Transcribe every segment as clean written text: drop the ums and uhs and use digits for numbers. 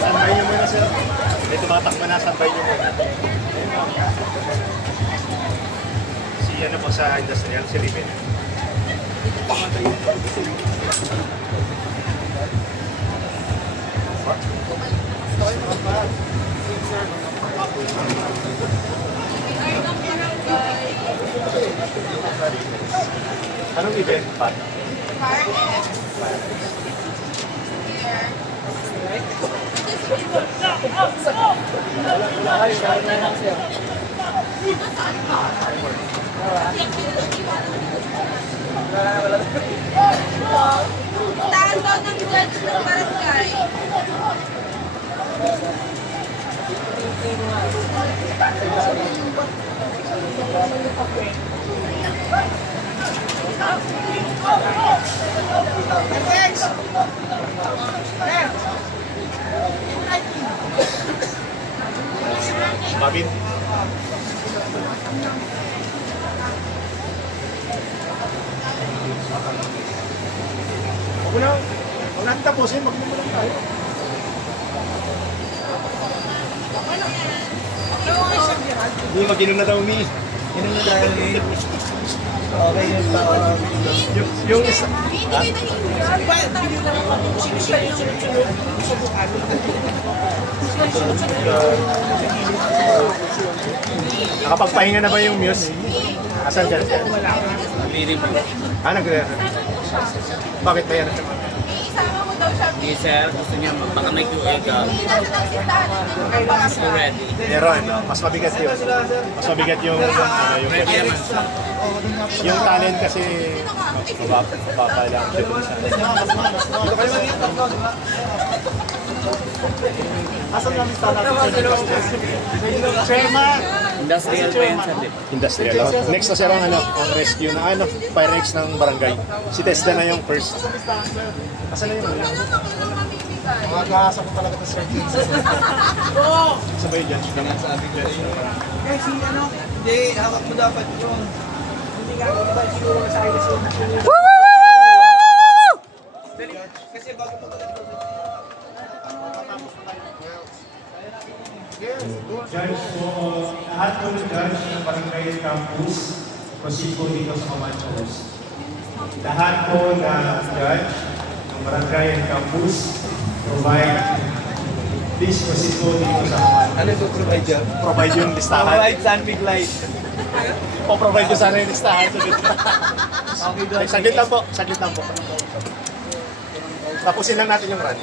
Sambay niyo muna, sir. May tumatakbo na, sambay niyo muna. Si ano po sa industrial, si Riven. Anong event pa? Tahan daw ng judge ng barangay. Bakit? Huwag natin tapusin, magmumulang tayo. Hindi, mag-inom na daw, Mi. Inom na tayo eh. Okay yun pa. Yung isa... Hindi kayo nahihiya. Nakapagpahinga na ba yung Muse? Asan dyan? Nagre-review. Nagre. Bakit ba yan? Isama mo daw siya. Hindi sir, gusto niya baka may QA ka. Hindi natin ang sintahan ng Mas ready. Meron, mas mabigat yun. Mas mabigat yung Ready naman siya. yung talent kasi mababa lang siya dun sa... Asan namin Chairman! Industrial pa yan sir, di ba? Industrial. Next na sir ang ang rescue na fire X ng barangay. Si Tesla na yung first. Asan na yung Ano lang mamimigay? Mag-aasa ko talaga ito sir. Sabay dyan. Sabi ko sa'yo. Guys, hindi, hawak mo dapat yun. Hindi nga ako ba siguro sa akin kasi kasi bago mo Judge po, lahat po ng judge ng Barangay Campus, proceed po dito sa command post. Lahat po na judge ng Barangay Campus, please proceed po dito sa command. ano ito provide dyan? Provide yung listahan. Provide Sunbig Light. O-provide ko sana yung listahan. Saglit lang po, saglit lang po. Tapusin lang natin yung run.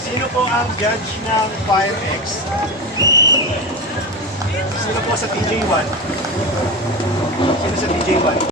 Sino po ang judge ng Fire X? Sino po sa TJ1? Sino sa TJ1?